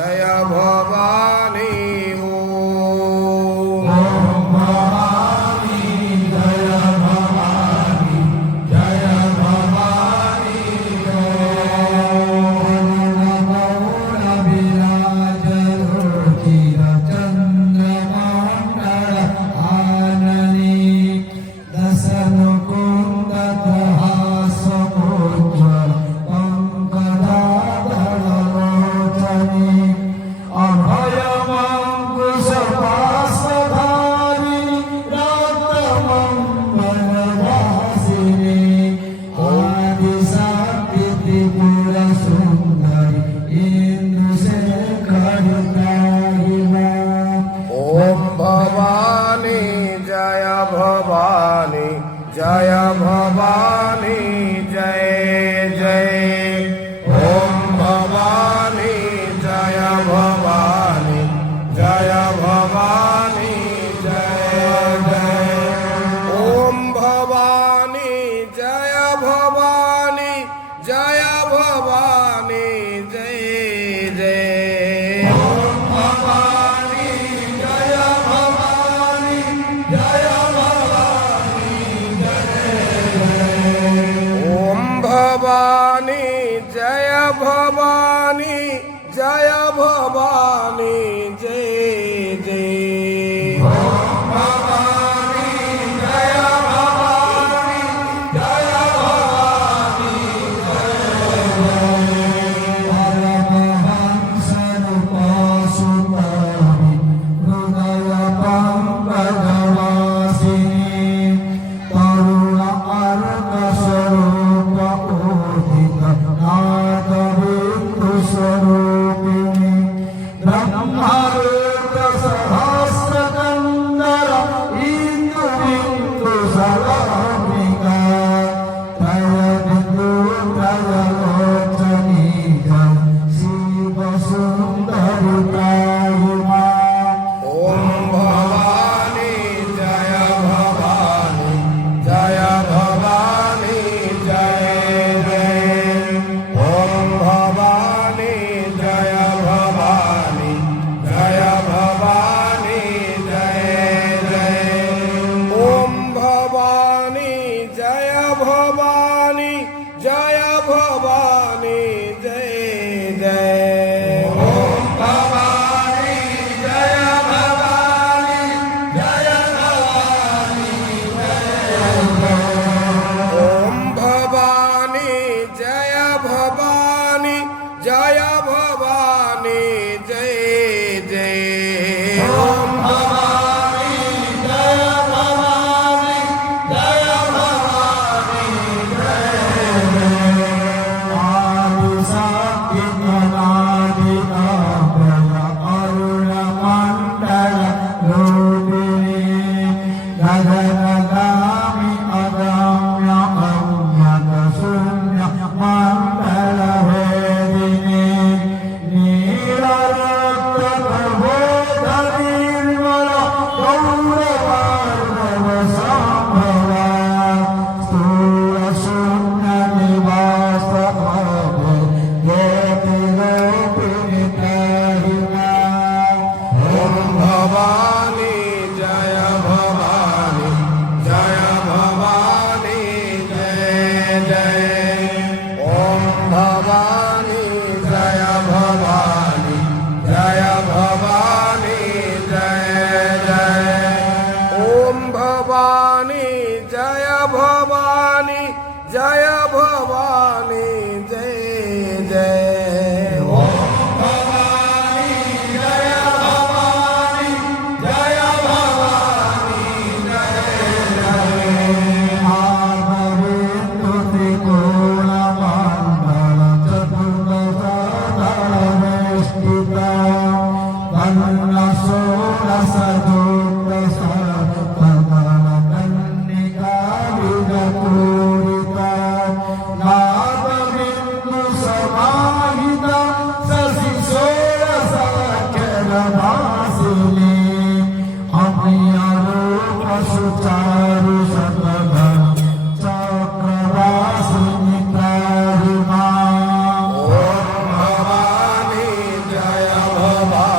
जय भवानी जय भवानी जय जय ओम भवानी जय भवानी जय भवानी जय जय ओम भवानी जय भवानी जय भवानी जय जय ओम भवानी जय भवानी जय भवानी जय भवानी जय भवानी जय जय ओम भवानी जय भवानी जय भवानी जय जय परमहंस रूपसुतानि हृदय पंकजवासिनी तरुण अर्क स्वरूप स्वरूपिणी ब्रह्मरूप सहस्रकन्दर इंदु बिंदु सलामिका त्रयबिंदु त्रयलोचनी शिव सुंदरी प्राहिमा ओम भवानी जय भवानी जय भवानी जय जय ओम भवानी जय भवानी जय भवानी जय जय ओम भवानी जय भवानी जय भवानी जय जय ओम भवानी जय भवानी जय भवानी जय ओम भवानी जय भवानी जय भवानी जय जय आदि शक्ति अनादि अभय अरुण मंडल रूपिणी गगनगामी अगम्य अव्यक्त शून्य मंडल भेदिनी भवानी जय भवानी जय भवानी जय जय ओम भवानी जय भवानी जय भवानी जय जय ओम भवानी जय भवानी जय भवानी जय जय ओम जय भवानी